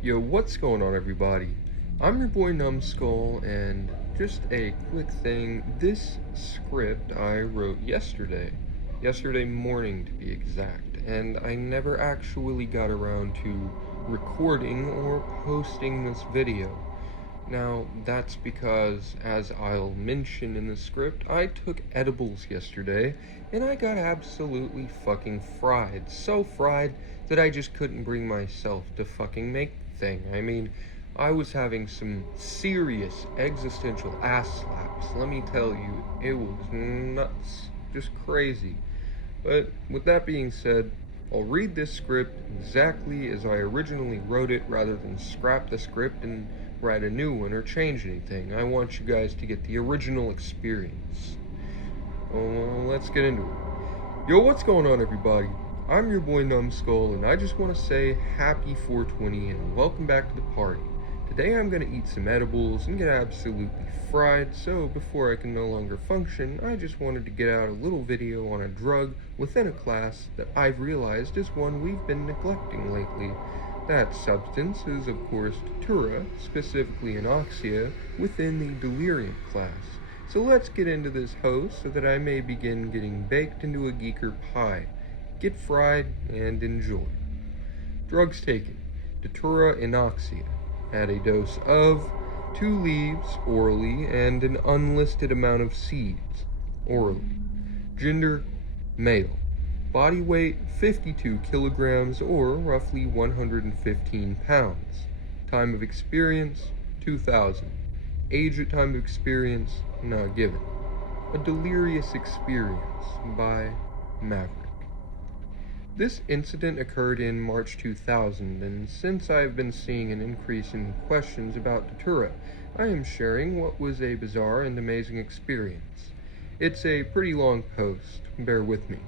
Yo, what's going on, everybody? I'm your boy Numbskull, and just a quick thing. This script I wrote yesterday morning to be exact, and I never actually got around to recording or posting this video. Now, that's because, as I'll mention in the script, I took edibles yesterday and I got absolutely fucking fried. So fried that I just couldn't bring myself to fucking make the thing. I mean, I was having some serious existential ass slaps. Let me tell you, it was nuts. Just crazy. But with that being said, I'll read this script exactly as I originally wrote it rather than scrap the script and write a new one or change anything. I want you guys to get the original experience. Well, let's get into it. Yo, what's going on, everybody? I'm your boy Numbskull, and I just want to say happy 420 and welcome back to the party. Today I'm going to eat some edibles and get absolutely fried, so before I can no longer function, I just wanted to get out a little video on a drug within a class that I've realized is one we've been neglecting lately. That substance is, of course, Datura, specifically anoxia, within the delirium class. So let's get into this host so that I may begin getting baked into a geeker pie. Get fried and enjoy. Drugs taken: Datura anoxia, at a dose of 2 leaves orally and an unlisted amount of seeds orally. Gender: male. Body weight: 52 kilograms or roughly 115 pounds. Time of experience: 2000. Age at time of experience not given. A delirious experience by Maverick. This incident occurred in March 2000, and since I have been seeing an increase in questions about Datura, I am sharing what was a bizarre and amazing experience. It's a pretty long post, bear with me.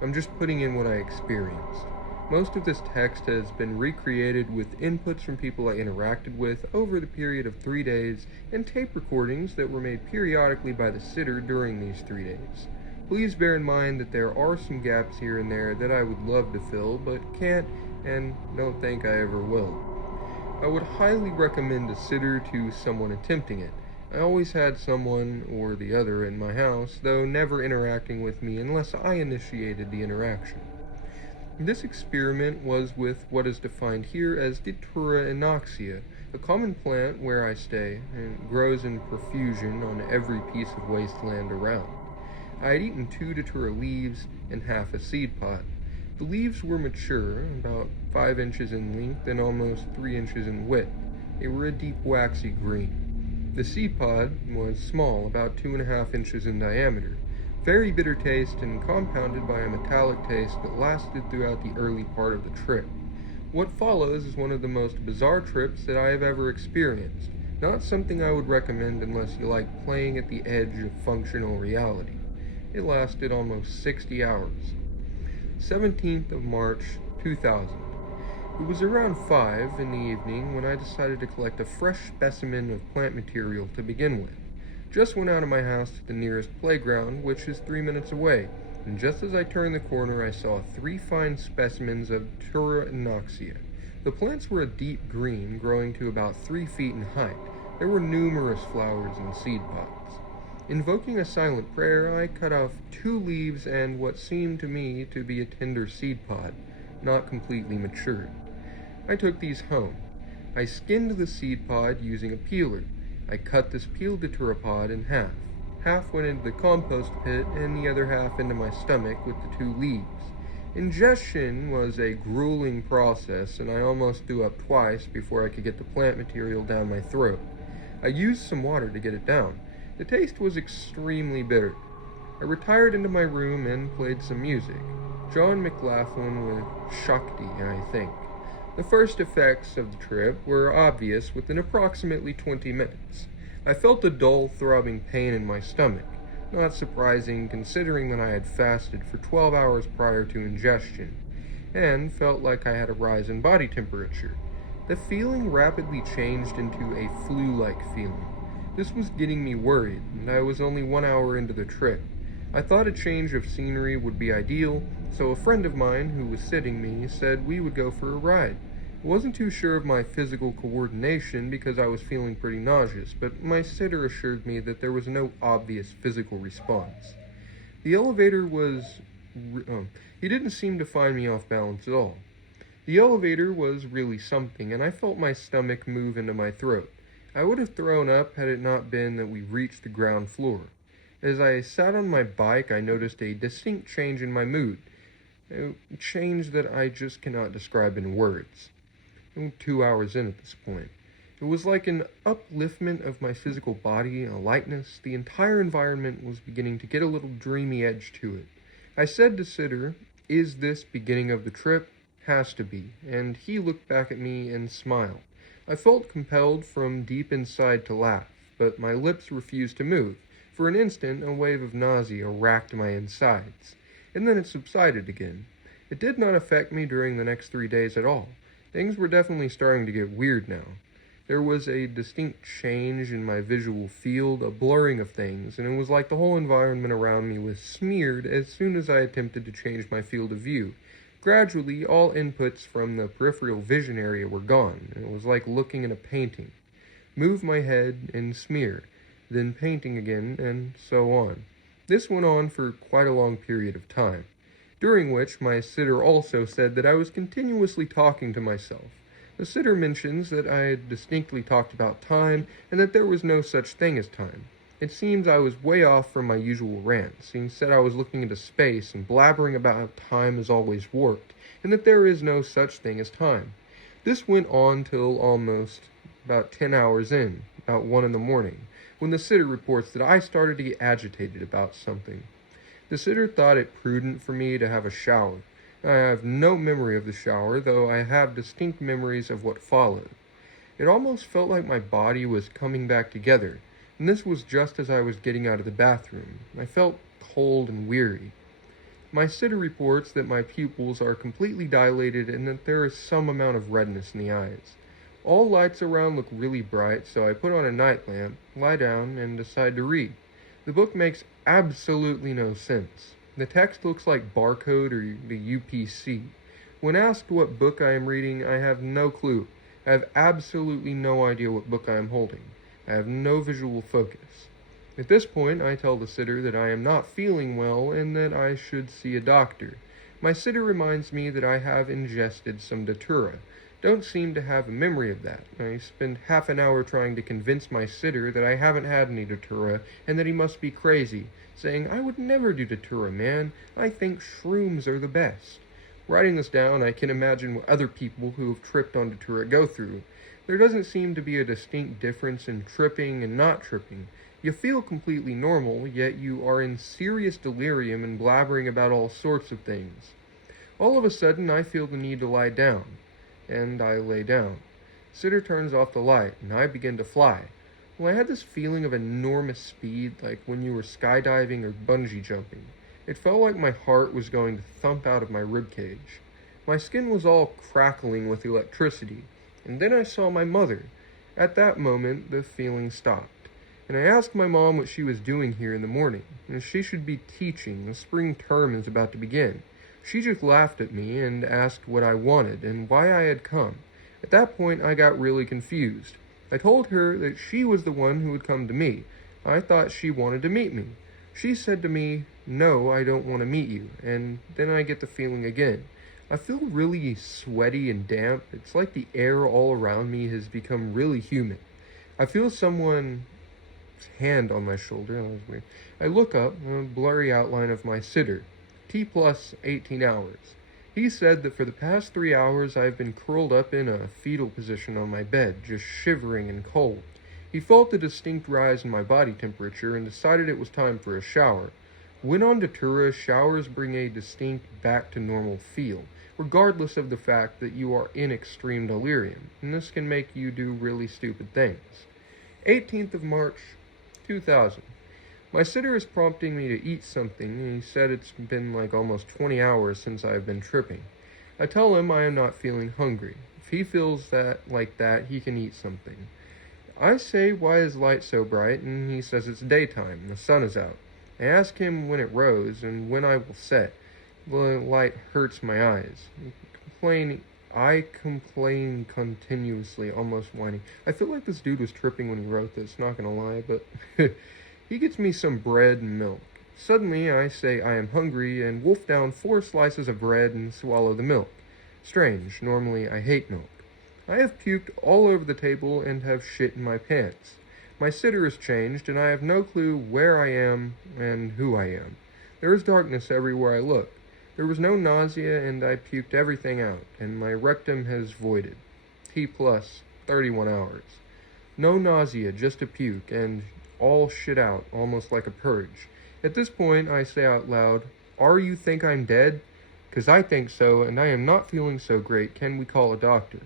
I'm just putting in what I experienced. Most of this text has been recreated with inputs from people I interacted with over the period of 3 days and tape recordings that were made periodically by the sitter during these 3 days. Please bear in mind that there are some gaps here and there that I would love to fill, but can't and don't think I ever will. I would highly recommend a sitter to someone attempting it. I always had someone or the other in my house, though never interacting with me unless I initiated the interaction. This experiment was with what is defined here as Datura anoxia, a common plant where I stay, and grows in profusion on every piece of wasteland around. I had eaten 2 Datura leaves and half a seed pod. The leaves were mature, about 5 inches in length and almost 3 inches in width. They were a deep waxy green. The seed pod was small, about 2.5 inches in diameter. Very bitter taste and compounded by a metallic taste that lasted throughout the early part of the trip. What follows is one of the most bizarre trips that I have ever experienced. Not something I would recommend unless you like playing at the edge of functional reality. It lasted almost 60 hours. 17th of March, 2000. It was around 5 in the evening when I decided to collect a fresh specimen of plant material to begin with. Just went out of my house to the nearest playground, which is 3 minutes away, and just as I turned the corner I saw 3 fine specimens of Datura anoxia. The plants were a deep green, growing to about 3 feet in height. There were numerous flowers and seed pods. Invoking a silent prayer, I cut off 2 leaves and what seemed to me to be a tender seed pod, not completely matured. I took these home. I skinned the seed pod using a peeler. I cut this peeled Datura pod in half. Half went into the compost pit and the other half into my stomach with the 2 leaves. Ingestion was a grueling process, and I almost threw up twice before I could get the plant material down my throat. I used some water to get it down. The taste was extremely bitter. I retired into my room and played some music. John McLaughlin with Shakti, I think. The first effects of the trip were obvious within approximately 20 minutes. I felt a dull, throbbing pain in my stomach. Not surprising considering that I had fasted for 12 hours prior to ingestion, and felt like I had a rise in body temperature. The feeling rapidly changed into a flu-like feeling. This was getting me worried, and I was only 1 hour into the trip. I thought a change of scenery would be ideal, so a friend of mine who was sitting me said we would go for a ride. I wasn't too sure of my physical coordination because I was feeling pretty nauseous, but my sitter assured me that there was no obvious physical response. The elevator was. He didn't seem to find me off balance at all. The elevator was really something, and I felt my stomach move into my throat. I would have thrown up had it not been that we reached the ground floor. As I sat on my bike, I noticed a distinct change in my mood, a change that I just cannot describe in words. 2 hours in at this point. It was like an upliftment of my physical body, a lightness. The entire environment was beginning to get a little dreamy edge to it. I said to Sitter, "Is this beginning of the trip?" "Has to be," and he looked back at me and smiled. I felt compelled from deep inside to laugh, but my lips refused to move. For an instant, a wave of nausea racked my insides, and then it subsided again. It did not affect me during the next 3 days at all. Things were definitely starting to get weird now. There was a distinct change in my visual field, a blurring of things, and it was like the whole environment around me was smeared as soon as I attempted to change my field of view. Gradually, all inputs from the peripheral vision area were gone, and it was like looking at a painting. Move my head and smear, then painting again, and so on. This went on for quite a long period of time, during which my sitter also said that I was continuously talking to myself. The sitter mentions that I had distinctly talked about time and that there was no such thing as time. It seems I was way off from my usual rants. He said I was looking into space and blabbering about how time has always worked, and that there is no such thing as time. This went on till almost about 10 hours in, about 1 in the morning, when the sitter reports that I started to get agitated about something. The sitter thought it prudent for me to have a shower. I have no memory of the shower, though I have distinct memories of what followed. It almost felt like my body was coming back together, and this was just as I was getting out of the bathroom. I felt cold and weary. My sitter reports that my pupils are completely dilated and that there is some amount of redness in the eyes. All lights around look really bright, so I put on a night lamp, lie down, and decide to read. The book makes absolutely no sense. The text looks like barcode or the UPC. When asked what book I am reading, I have no clue. I have absolutely no idea what book I am holding. I have no visual focus. At this point, I tell the sitter that I am not feeling well and that I should see a doctor. My sitter reminds me that I have ingested some Datura. Don't seem to have a memory of that. I spend half an hour trying to convince my sitter that I haven't had any Datura and that he must be crazy, saying, "I would never do Datura, man. I think shrooms are the best." Writing this down, I can imagine what other people who have tripped on Datura go through. There doesn't seem to be a distinct difference in tripping and not tripping. You feel completely normal, yet you are in serious delirium and blabbering about all sorts of things. All of a sudden, I feel the need to lie down, and I lay down. Sitter turns off the light, and I begin to fly. Well, I had this feeling of enormous speed, like when you were skydiving or bungee jumping. It felt like my heart was going to thump out of my ribcage. My skin was all crackling with electricity, and then I saw my mother. At that moment, the feeling stopped, and I asked my mom what she was doing here in the morning, and she should be teaching. The spring term is about to begin. She just laughed at me and asked what I wanted and why I had come. At that point, I got really confused. I told her that she was the one who had come to me. I thought she wanted to meet me. She said to me, "No, I don't want to meet you," and then I get the feeling again. I feel really sweaty and damp. It's like the air all around me has become really humid. I feel someone's hand on my shoulder. That was weird. I look up, a blurry outline of my sitter. T plus 18 hours. He said that for the past 3 hours I've been curled up in a fetal position on my bed, just shivering and cold. He felt a distinct rise in my body temperature and decided it was time for a shower. When on Datura, showers bring a distinct back to normal feel, regardless of the fact that you are in extreme delirium, and this can make you do really stupid things. 18th of March, 2000. My sitter is prompting me to eat something, and he said it's been like almost 20 hours since I have been tripping. I tell him I am not feeling hungry. If he feels like that, he can eat something. I say, "Why is light so bright?" and he says it's daytime, and the sun is out. I ask him when it rose and when I will set. The light hurts my eyes. I complain continuously, almost whining. I feel like this dude was tripping when he wrote this, not gonna lie, but he gets me some bread and milk. Suddenly, I say I am hungry and wolf down 4 slices of bread and swallow the milk. Strange, normally I hate milk. I have puked all over the table and have shit in my pants. My sitter has changed, and I have no clue where I am and who I am. There is darkness everywhere I look. There was no nausea, and I puked everything out, and my rectum has voided. T plus 31 hours. No nausea, just a puke, and all shit out, almost like a purge. At this point, I say out loud, "Are you think I'm dead? 'Cause I think so, and I am not feeling so great. Can we call a doctor?"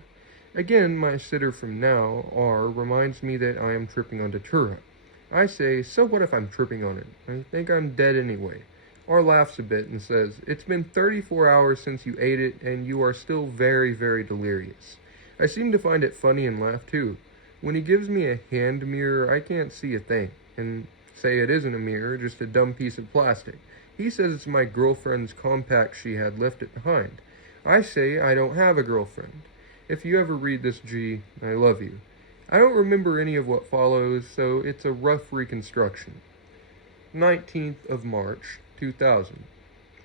Again, my sitter from now, R, reminds me that I am tripping on Datura. I say, "So what if I'm tripping on it? I think I'm dead anyway." R laughs a bit and says, "It's been 34 hours since you ate it, and you are still very, very delirious." I seem to find it funny and laugh too. When he gives me a hand mirror, I can't see a thing, and say it isn't a mirror, just a dumb piece of plastic. He says it's my girlfriend's compact she had left it behind. I say I don't have a girlfriend. If you ever read this, G, I love you. I don't remember any of what follows, so it's a rough reconstruction. 19th of March, 2000.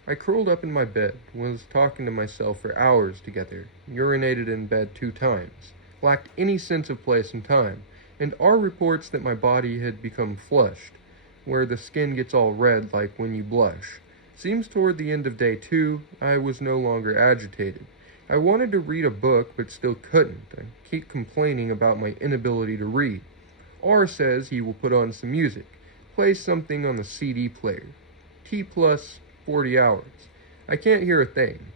I curled up in my bed, was talking to myself for hours together, urinated in bed 2 times, lacked any sense of place and time, and R reports that my body had become flushed, where the skin gets all red like when you blush. Seems toward the end of day 2, I was no longer agitated. I wanted to read a book, but still couldn't. I keep complaining about my inability to read. R says he will put on some music, play something on the CD player. T plus 40 hours. I can't hear a thing.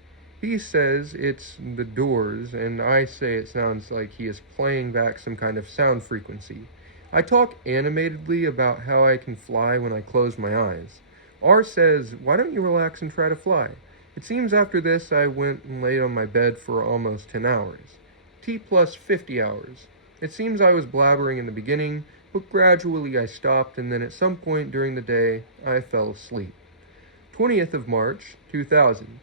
He says it's the Doors, and I say it sounds like he is playing back some kind of sound frequency. I talk animatedly about how I can fly when I close my eyes. R says, "Why don't you relax and try to fly?" It seems after this I went and laid on my bed for almost 10 hours. T plus 50 hours. It seems I was blabbering in the beginning, but gradually I stopped, and then at some point during the day, I fell asleep. 20th of March, 2000.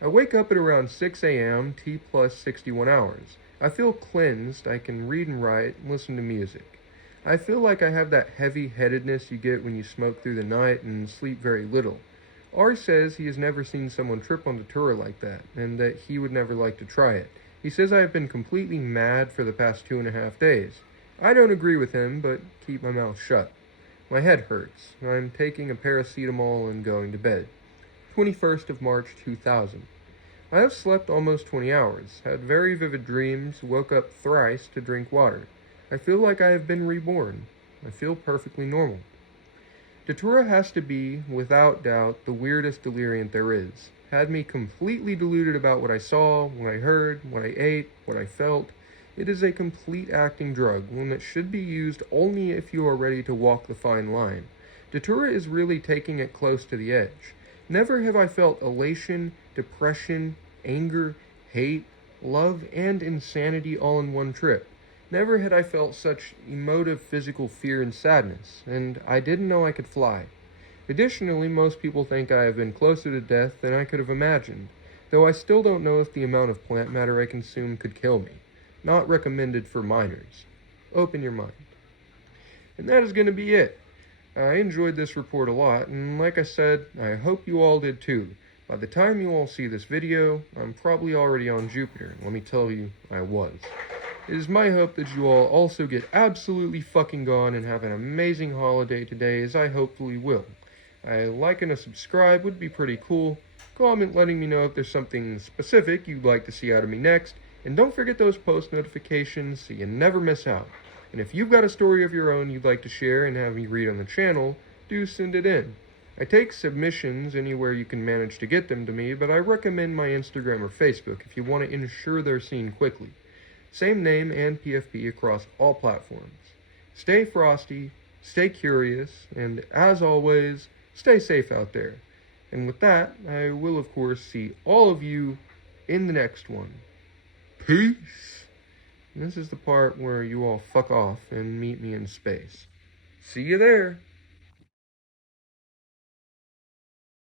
I wake up at around 6 a.m., T plus 61 hours. I feel cleansed, I can read and write, and listen to music. I feel like I have that heavy-headedness you get when you smoke through the night and sleep very little. R says he has never seen someone trip on Datura like that, and that he would never like to try it. He says I have been completely mad for the past 2.5 days. I don't agree with him, but keep my mouth shut. My head hurts. I'm taking a paracetamol and going to bed. 21st of March, 2000. I have slept almost 20 hours, had very vivid dreams, woke up thrice to drink water. I feel like I have been reborn. I feel perfectly normal. Datura has to be, without doubt, the weirdest delirium there is. Had me completely deluded about what I saw, what I heard, what I ate, what I felt. It is a complete acting drug, one that should be used only if you are ready to walk the fine line. Datura is really taking it close to the edge. Never have I felt elation, depression, anger, hate, love, and insanity all in one trip. Never had I felt such emotive physical fear and sadness, and I didn't know I could fly. Additionally, most people think I have been closer to death than I could have imagined, though I still don't know if the amount of plant matter I consume could kill me. Not recommended for minors. Open your mind. And that is going to be it. I enjoyed this report a lot, and like I said, I hope you all did too. By the time you all see this video, I'm probably already on Jupiter, and let me tell you, I was. It is my hope that you all also get absolutely fucking gone and have an amazing holiday today, as I hopefully will. A like and a subscribe would be pretty cool. Comment letting me know if there's something specific you'd like to see out of me next, and don't forget those post notifications so you never miss out. And if you've got a story of your own you'd like to share and have me read on the channel, do send it in. I take submissions anywhere you can manage to get them to me, but I recommend my Instagram or Facebook if you want to ensure they're seen quickly. Same name and PFP across all platforms. Stay frosty, stay curious, and as always, stay safe out there. And with that, I will of course see all of you in the next one. Peace! And this is the part where you all fuck off and meet me in space. See you there!